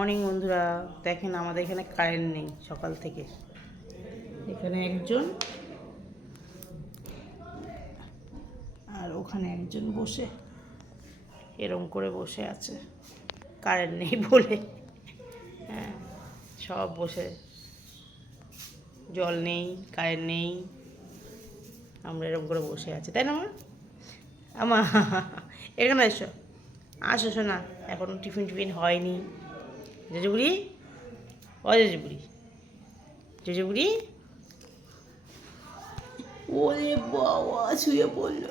Morning বন্ধুরা, দেখেন আমাদের এখানে কারেন্ট নেই সকাল থেকে। এখানে একজন, আর ওখানে একজন বসে, এরম করে বসে আছে। কারেন্ট নেই বলে। হ্যাঁ সব বসে। জল নেই কারেন্ট নেই। আমরা এরকম করে বসে আছি, তাই না মা? আমা, এখানে এসো। আসো শোনা এখনও টিফিন টিফিন হয়নি। জেজুগুড়ি ও জেজুগুড়ি জেজুগুড়ি ওরে বাবা শুয়ে পড়ল।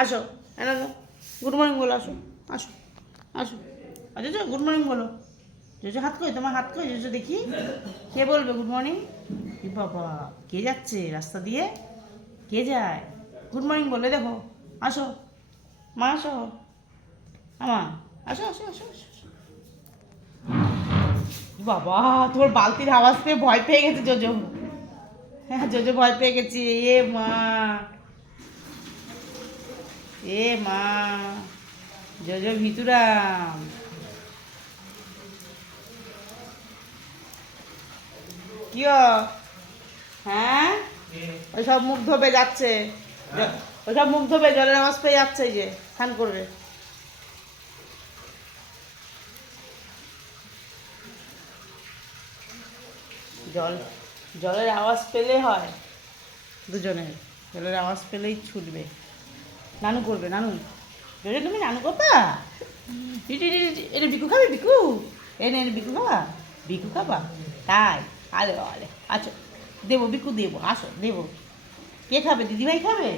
আসো এনা গুড মর্নিং বলো আসো আসো আসো। আচ্ছা গুড মর্নিং বলো। জেজু হাত কই? তোমার হাত কই? জেজু দেখি। কে বলবে গুড মর্নিং? কি বাবা কে যাচ্ছে রাস্তা দিয়ে? কে যায়? গুড মর্নিং বলে দেখো। আসো মা আসো। আমা আসো আসো আসো আসো। বাবা তোমার বালতির আওয়াজ পেয়ে ভয় পেয়ে গেছে জোজো। হ্যাঁ জোজো ভয় পেয়ে গেছি। এ মা। এ মা। জোজো ভিতুরাম। কি হ্যাঁ? ওই সব মুখ ধোবে যাচ্ছে। ওই সব মুখ ধোবে জলের আওয়াজ পেয়ে যাচ্ছে যে স্নান করবে। জল জলের আওয়াজ পেলে হয়। দুজনের জলের আওয়াজ পেলেই ছুটবে। নানু করবে নানু। যদি তুমি নানু করবা? এটা বিকু খাবে বিকু এ নে বিকু খাবা? বিকু খাবা? তাই। আলে আলে আচ্ছা দেবো বিকু দেবো। আসো দেবো। কে খাবে? দিদিভাই খাবে?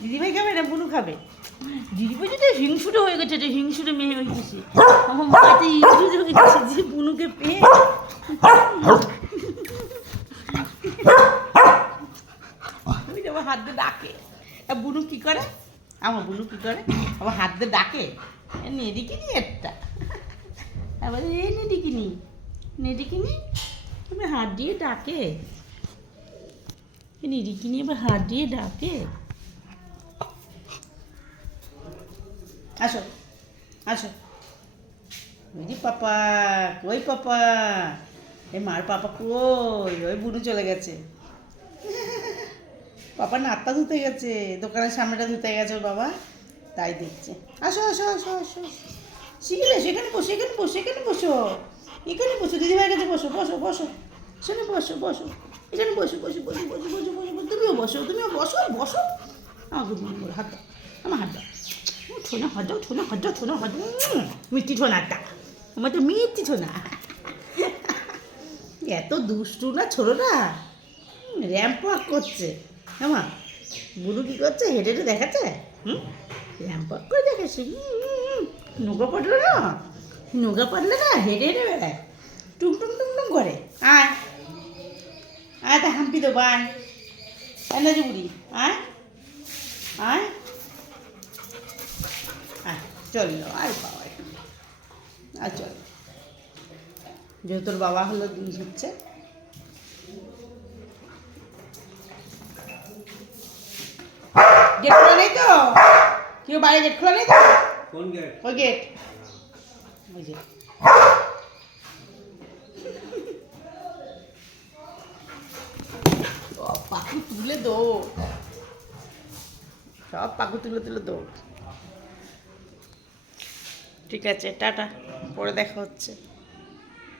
দিদিভাই খাবে না বুনু খাবে? দিদিভাই যেটা হিংসুটে হয়ে গেছে যে হিংসুটে মেয়ে হয়ে গেছে। আমার মাথাতে হিংসুটে হয়ে গেছে যে বুনুকে পেয়ে ওই যে আমার হাত দিয়ে ডাকে। বুনু কি করে? আমার বুনু কি করে? আমার হাত দিয়ে ডাকে নেডিকিনি একটা। আবার এ নেডিকিনি নেডিকিনি তুমি হাত দিয়ে ডাকে। নেডিকিনি আবার হাত দিয়ে ডাকে। আসো আসো। বুঝি পাপা, কই পাপা? এ মার পাপা কই? ওই বুনু চলে গেছে। পাপা নাত্তা ধুতে গেছে, দোকানের সামনেটা ধুতে গেছে বাবা। তাই দেখছে। আসো আসো আসো আসো শিখিলে, সেখানে বসো, এখানে বসো এখানে বসো। এখানে বসো, দিদিভাইয়ের কাছে বসো বসো বসো। সেখানে বসো বসো। এখানে বসো বসো বসো বসো বসো বসো বসো। তুমিও বসো তুমিও বসো বসো। আমার গুড মর্নিং হাত দাও। আমার হাত দাও। ছোনা হাত দাও ছোনা হাত দাও ছোনা হাত মিষ্টি ছোনাটা আমার তো মিষ্টি ছোনা এত দুষ্টু না, ছোট না। র্যাম্প করছে। মা। বুড়ু কী করছে? হেঁটে হেঁটে দেখাচ্ছে? হুম? ওয়াক করে দেখেছে নৌকা পড়ল না? নৌকা পড়লে না? হেঁটে হেঁটে বেড়ায়। টুম টুম টুম টুম করে। আয়। আয় তা হাম্পি দেবো, আয়। আয় বুড়ি। আয়। আয়। আয় চলল আয় বাবা আর চল। যেহেতু বাবা হলো হচ্ছে গেট খোলা নেই তো? কেউ বাইরে গেট খোলা নেই তো? কোন গেট? ওই গেট। ওই যে। পাখি তুলে দো। সব পাখি তুলে তুলে দো। ঠিক আছে টাটা। পরে দেখা হচ্ছে।